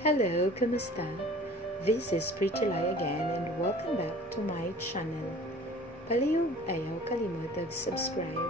Hello, kumusta? This is Pretty Lai again and welcome back to my channel. Palihog ayaw kalimot subscribe.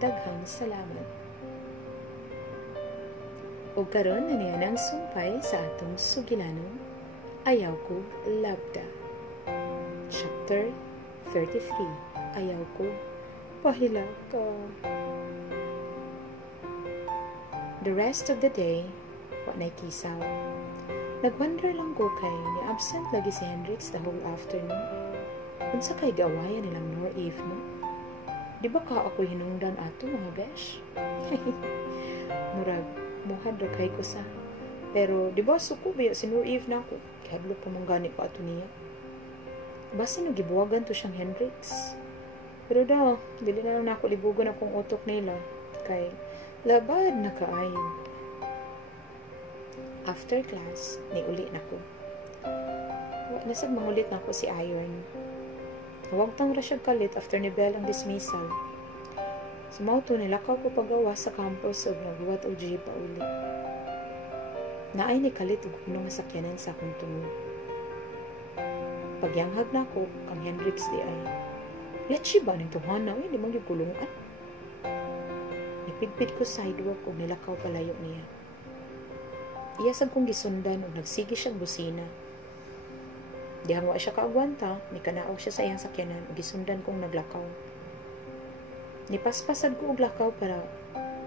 Daghang salamat. O karon na niya ng sumpay sa atong sugilano, Ayaw ko labda. Chapter 33. Ayaw ko pahila ka. The rest of the day, wa na'y kisaw. Nagwonder lang ko kay ni-absent lagi si Hendrix the whole afternoon. Unsa kay gawayan nilang nor Eve mo? Di ba ka ako hinungdan ato mga besh? Murag, muhad ra kay ko sa. Pero di ba suko ba si Nor Eve na ako? Kahadlo pa mong gani ko ato niya. Basi no gibuwagan to siyang Hendrix. Pero daw, dili na lang ako libugan akong utok nila. Kay labad na kaayo. After class, niuli na ko. Nasag mangulit na ko si Iron. Huwag tang ra siya kalit after ni Bell ang dismissal. Sumauto nilakaw ko pagawa sa campus o nagluwat o jeep pa uli. Naay ni kalit og kuno nga sakyanan sa akong tungod. Pagyanghag na ko, kang Hendrix di ay, let's ba ning tuhana, di man yung kulungan. Nipidpid ko sidewalk o nilakaw palayo niya. Iyasag kong gisundan o nagsigi siyang busina. Di hango siya kaagwanta, ni kanaaw siya sa iyang sakyanan o gisundan kong naglakaw. Nipaspasad ko og lakaw para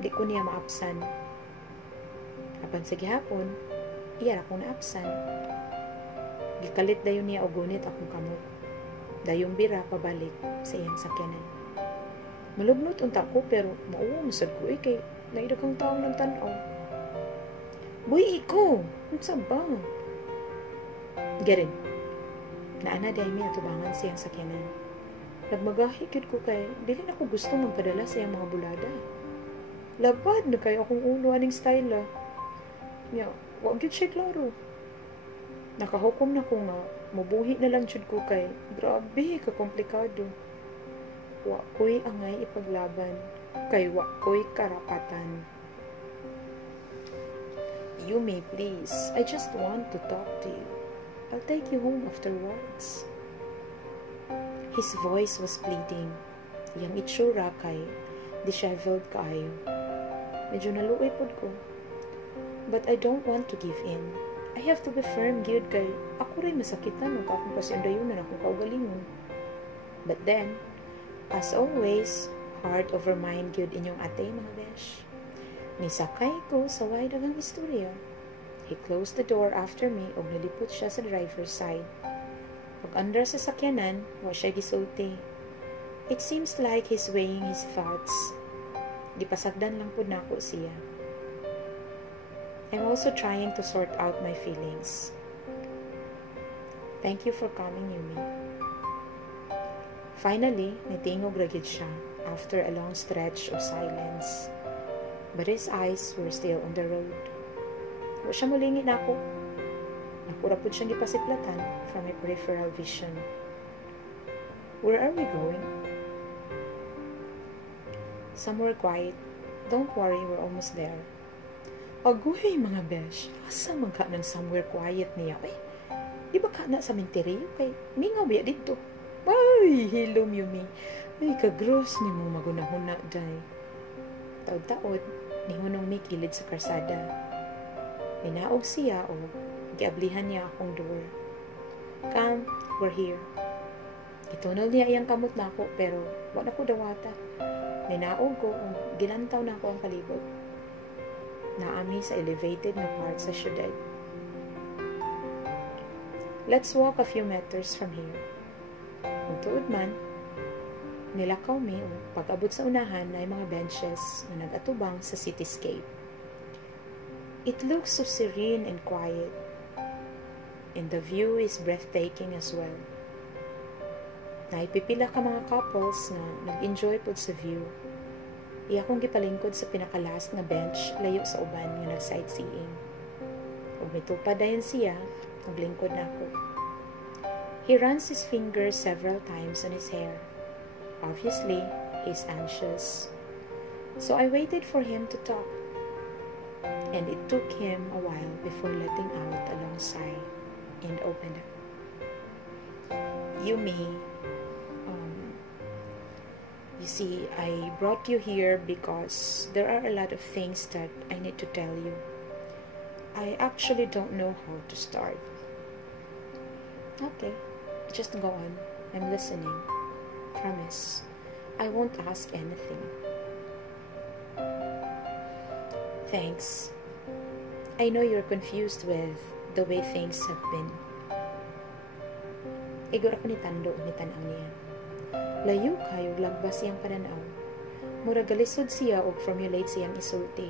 di ko niya maapsan. Apan sa gihapon, iya ra kong naapsan. Gikalit dayon niya og gunit akong kamot. Dayong bira pabalik sa iyang sakyanan. Malugnot unta ko pero mauwa masad ko kay naidaghang taong nagtan-aw. Buy iko! Unsa ba? Garin. Naana dayon mi atubangan sa iyang sakyanan. Nagmagahigid ko kay dili na ko gusto magpadala sa iyang mga bulada. Labad na kayo akong ulo aning style. Ya, wag gyud siya klaro. Nakahukom na ko nga, mabuhi na lang jud ko kay grabe ka komplikado. Wa ko'y angay ipaglaban, kay wa ko'y karapatan. You may please, I just want to talk to you. I'll take you home afterwards. His voice was pleading. Yang itsura kay disheveled kaayo. Medyo naluoy pod ko. But I don't want to give in. I have to be firm, gyud kay ako rin masakitan no akong pasindayon na akong kaugalingon. But then, as always, heart over mind gyud inyong ate mga besh. Nisakay ko sa wide daghang istorya. He closed the door after me og nilipot siya sa driver's side. Pag under sa sakyanan, wa siya gisulti. It seems like he's weighing his thoughts. Gipasagdan lang pud nako siya. I'm also trying to sort out my feelings. Thank you for coming, Yumi. Finally, nitingog ra gid siya after a long stretch of silence. But his eyes were still on the road. Wa siya mulingi na ako. Nakura po siyang gipasiplatan from my peripheral vision. Where are we going? Somewhere quiet. Don't worry, we're almost there. Agoy mga besh, asa man ka ng somewhere quiet niya? Ay, di ba ka na sa menteriyo? Kay, mingaw biya dito. Ay, hello Yumi. Ay, kagros ni mo magunahuna day. Taod-taod, ni hunong mi kilid sa karsada. Ninaog siya o giablihan niya akong door. Come, we're here. Itunol niya iyang kamot na ako pero wala ko dawata. Ninaog ko o gilantaw na ako ang palibot. Naami sa elevated na part sa syudad. Let's walk a few meters from here. Kung tuod man, nilakaw mi o pag-abot sa unahan na mga benches na nag-atubang sa cityscape. It looks so serene and quiet, and the view is breathtaking as well. Naipipila ka mga couples na nag-enjoy pod sa view. Iya kong gipalingkod sa pinakalas na bench layo sa uban nga nag-sightseeing. Ug mitupad dayon siya, naglingkod na ako. He runs his fingers several times on his hair. Obviously, he's anxious. So I waited for him to talk. and it took him a while before letting out a long sigh and opened up. Yumi, you see, I brought you here because there are a lot of things that I need to tell you. I actually don't know how to start. Okay, just go on. I'm listening. Promise. I won't ask anything. Thanks. I know you're confused with the way things have been. Igor ako ni Tando, ni tanaw niya. Layo kayo, lagbas siyang pananaw. Mura galisod siya o formulate siyang isulti.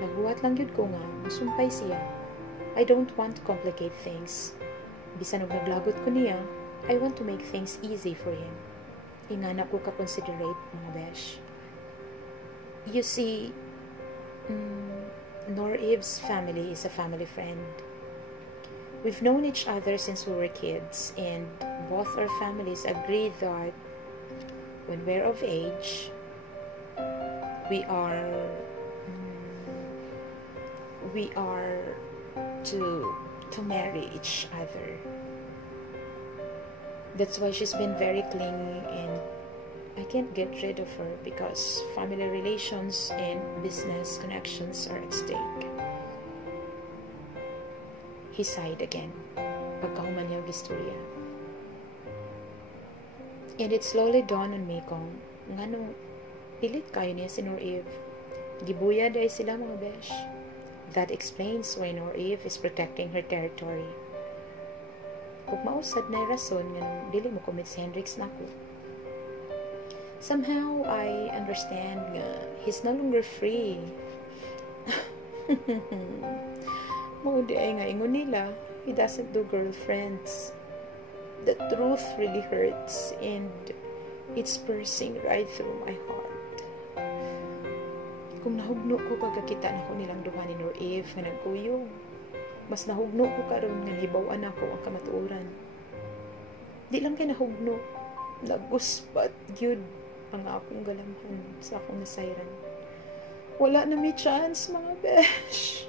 Nagbuhat lang yun ko nga, masumpay siya. I don't want to complicate things. Bisan og naglagot ko niya, I want to make things easy for him. Ingana ko ka-considerate, mga besh. You see, Nor-Eve's family is a family friend. We've known each other since we were kids, and both our families agree that when we're of age, we are to marry each other. That's why she's been very clingy, and I can't get rid of her because family relations and business connections are at stake. He sighed again, pagkahuman niyang istorya. And it slowly dawned on me kung nganong pilit kayo niya si Nor-Eve. Gibuya day sila, mga besh. That explains why Nor-Eve is protecting her territory. Kung mausad na rason nga dili mo commit si Hendrix nako. Somehow I understand nga he's no longer free. Mo di ay nga ingon nila, he doesn't do girlfriends. The truth really hurts and it's piercing right through my heart. Kung nahugno ko pagkakita na ko nilang duha ni Nor-Eve nga nagkuyog, mas nahugno ko karon nga hibaw-an ako ang kamatuoran. Di lang kay nahugno, naguspat gyud ang akong galamhan sa akong nasayran. Wala na may chance, mga besh.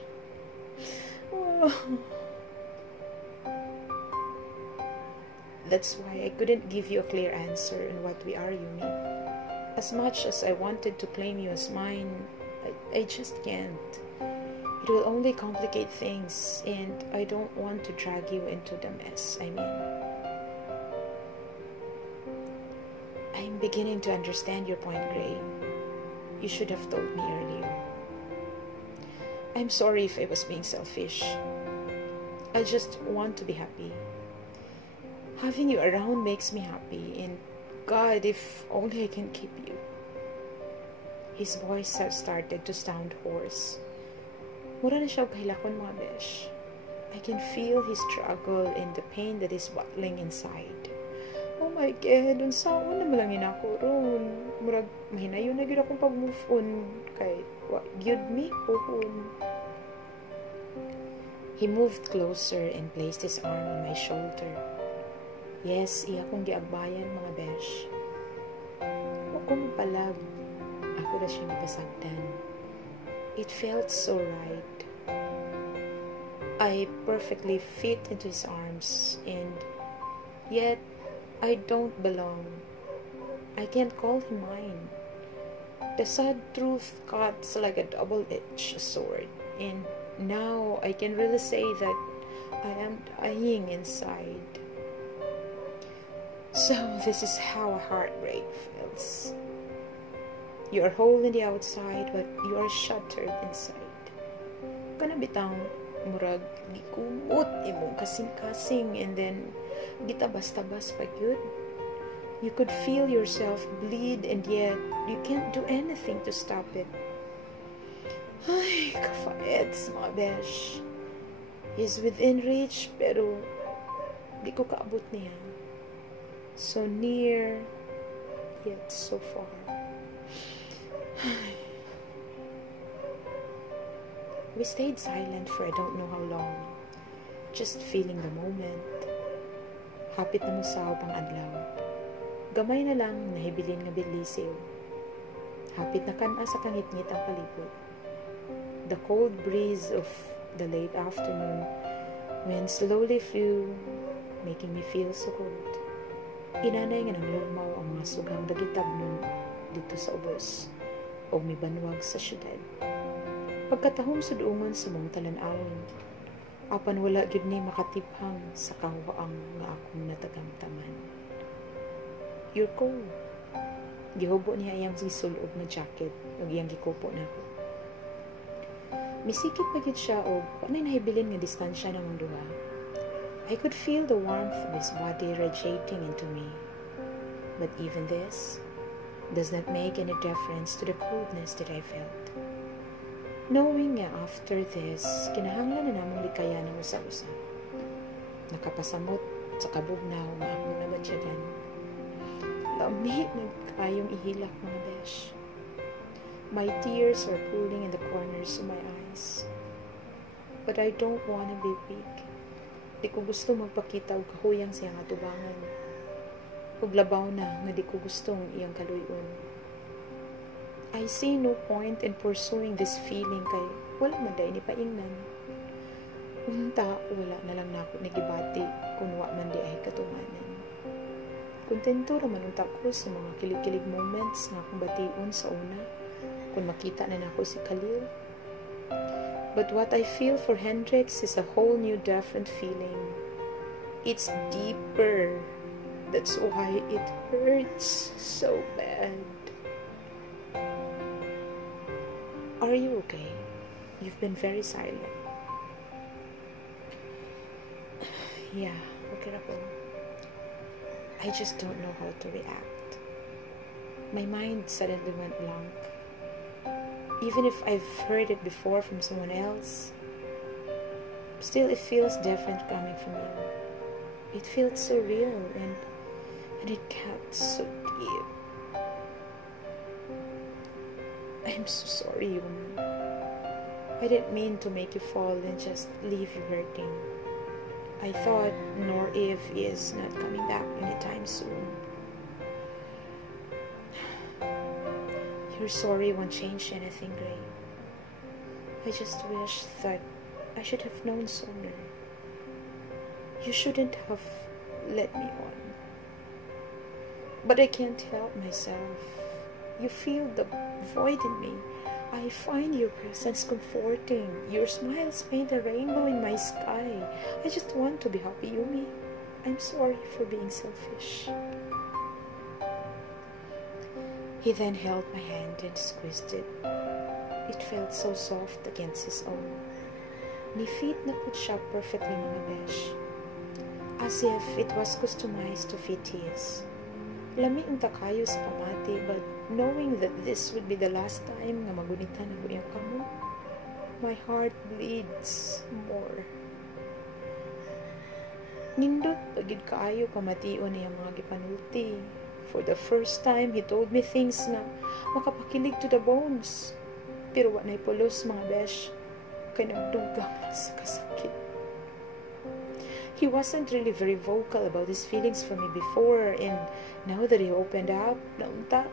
Oh. That's why I couldn't give you a clear answer on what we are, Yumi. As much as I wanted to claim you as mine, I just can't. It will only complicate things, and I don't want to drag you into the mess. I'm beginning to understand your point, Gray. You should have told me earlier. I'm sorry if I was being selfish. I just want to be happy. Having you around makes me happy, and God, if only I can keep you. His voice had started to sound hoarse. Mura na siya kahilakon, mga besh. I can feel his struggle and the pain that is bottling inside. Oh my God, unsaon na malangin ako ron. Murag, mahinayon na gyud akong pag-move on. Kay, gyud me, puhon. He moved closer and placed his arm on my shoulder. Yes, iya kong giagbayan, mga besh. Huwag kong palag. Ako na siyang ipasagdan. It felt so right. I perfectly fit into his arms, and yet I don't belong. I can't call him mine. The sad truth cuts like a double-edged sword, and now I can really say that I am dying inside. So this is how a heartbreak feels. You are whole in the outside, but you are shattered inside. Kana bitang murag gikumot imong kasing-kasing, and then gitabas-tabas pa gyud. You could feel yourself bleed, and yet you can't do anything to stop it. Ay, kafaets, mga besh. He's within reach, pero di ko kaabot niya. So near, yet so far. We stayed silent for I don't know how long, just feeling the moment. Hapit na musaw pang adlaw. Gamay na lang nahibilin nga bilisiw. Hapit na kana sa kangit-ngit ang palibot. The cold breeze of the late afternoon wind slowly flew, making me feel so cold. Inanay nga ng lumaw ang mga sugang dagitabnon dito sa ubos o mibanwag sa syudad. Pagkatahong sudungan sa mong talan-awon, apan wala gyud ni makatiphang sa kawaang nga akong natagamtaman. You're cold. Gihubo niya iyang sisulob na jacket ug iyang gikupo na ako. Misikip pa gyud siya og panay nahibilin nga distansya namong duha. I could feel the warmth of his body radiating into me. But even this does not make any difference to the coldness that I felt. Knowing nga after this, kinahanglan na namang likayan ng usa-usa. Nakapasamot sa kabugnaw nga akong nabatyagan. Lami nagkayong ihilak mga besh. My tears are pooling in the corners of my eyes. But I don't wanna be weak. Di ko gusto magpakita og kahuyang siyang atubangan. Ug labaw na nga di ko gustong iyang kaluyon. I see no point in pursuing this feeling kay wala man day ni paingnan. Unta, wala na lang nako nagibati kung wa man di ay katumanan. Kontento raman unta ko sa mga kilig-kilig moments nga akong bation sa una kung makita na nako si Khalil. But what I feel for Hendrix is a whole new different feeling. It's deeper. That's why it hurts so bad. Are you okay? You've been very silent. Yeah, okay na po. I just don't know how to react. My mind suddenly went blank. Even if I've heard it before from someone else, still it feels different coming from you. It felt so real and it got so deep. I'm so sorry, woman. I didn't mean to make you fall and just leave you hurting. I thought Nor-Eve is not coming back anytime soon. Your sorry won't change anything, Gray. I just wish that I should have known sooner. You shouldn't have let me on. But I can't help myself. You feel the void in me. I find your presence comforting. Your smiles paint a rainbow in my sky. I just want to be happy, Yumi. I'm sorry for being selfish. He then held my hand and squeezed it. It felt so soft against his own. Ni-fit na put siya perfectly mga besh. As if it was customized to fit his. Lami unta kayo sa pamati, but knowing that this would be the last time nga magunitan ako iyang kamo, my heart bleeds more. Nindot pagid kaayo pamation niyang mga gipanulti. For the first time, he told me things na makapakilig to the bones. Pero wa na'y pulos mga besh, kay nagdugang sa kasakit. He wasn't really very vocal about his feelings for me before, and now that he opened up, naunta,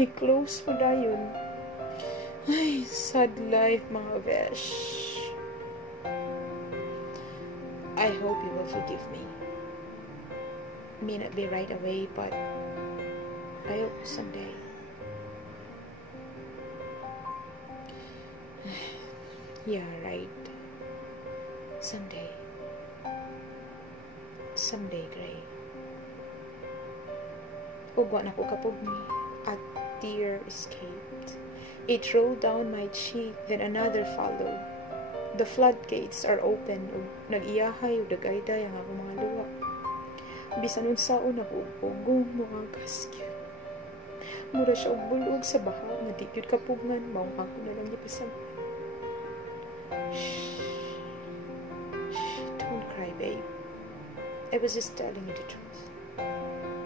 ni close mo dayon. Ay, sad life mga besh. I hope you will forgive me. May not be right away, but I hope someday. Yeah, right. Someday. Someday, Gray. Ugwa na ko kapugni. A tear escaped. It rolled down my cheek, then another followed. The floodgates are open ug nag-iyahay ug dagayday ang akong mga luha. Bisan unsaon ako ugong mga gaskyo. Mura siya og bulog sa baha nga di gyud kapugngan, maong ako na lang gipasag. Shh. Don't cry, babe. I was just telling you the truth.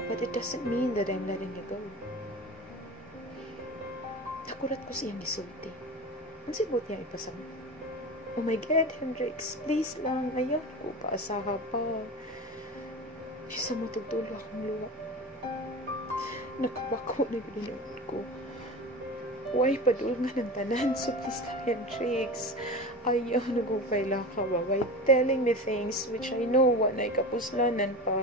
But it doesn't mean that I'm letting you go. Nakurat ko siyang gisulti. Ang sibot niya ipasang. Oh my God, Hendrix, please lang. Ayaw ko paasaha pa. Isa matutulog akong luwa. Nakabako na ginawin ko. Why padulngan ng tanan? So please lang yan, Trix. Ayaw nagupay lang ka ba by telling me things which I know wa na'y kapuslanan pa.